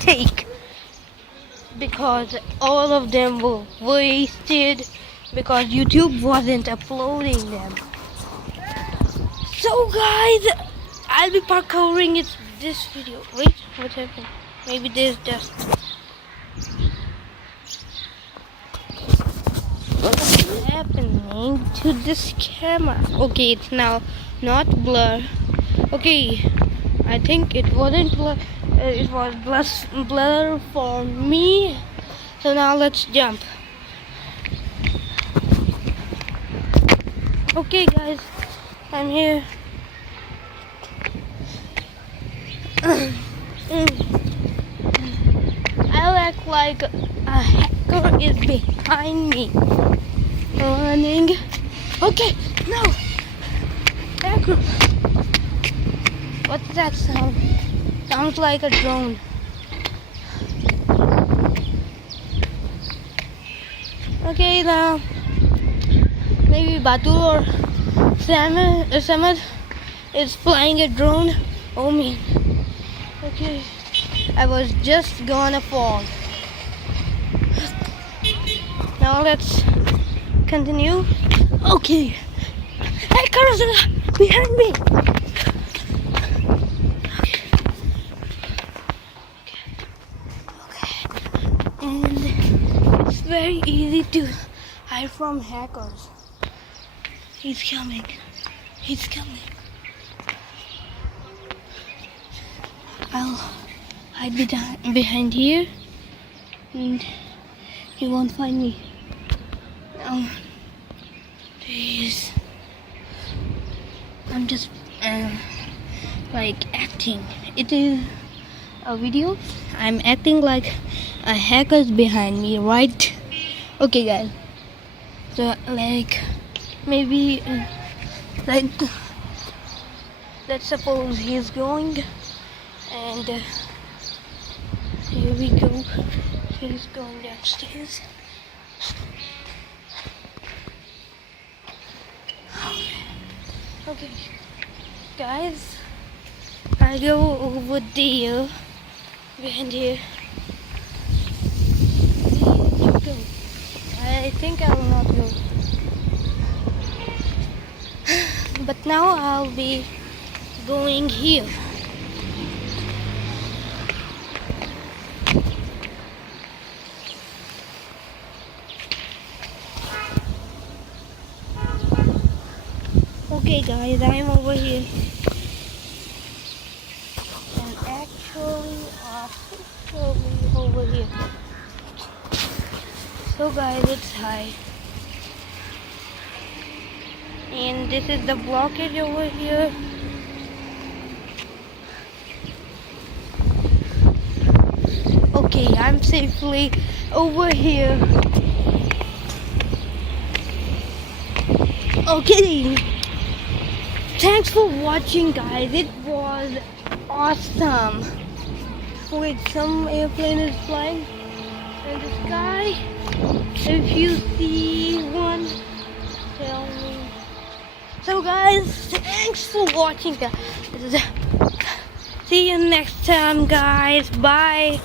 take because all of them were wasted because YouTube wasn't uploading them. So guys, I'll be parkouring it this video. Wait, what happened? Maybe there's dust. What's happening to this camera? Okay, it's now not blur. Okay, I think it wasn't blur. It was blur for me. So now let's jump. Okay guys, I'm here. I'll act like a hacker is behind me. Running. Okay, no. Hacker. What's that sound? Sounds like a drone. Okay, now maybe Batu or Samad is flying a drone. Oh man. Okay, I was just gonna fall. Now let's continue. Okay, hackers are behind me. And it's very easy to hide from hackers. He's coming. He's coming. I'll hide behind here and he won't find me. Now, please. I'm just like acting. It is a video. I'm acting like a hacker's behind me, right? Okay guys, so like maybe like let's suppose he's going and here we go. He's going downstairs. Okay guys, I go over there behind here. You go. I think I will not go. But now I'll be going here. Okay guys, I'm over here. And actually over here. So guys, it's high. And this is the blockage over here. Okay, I'm safely over here. Okay. Thanks for watching guys. It was awesome. Wait, some airplane is flying in the sky. If you see one, tell me. So guys, thanks for watching. See you next time guys. Bye.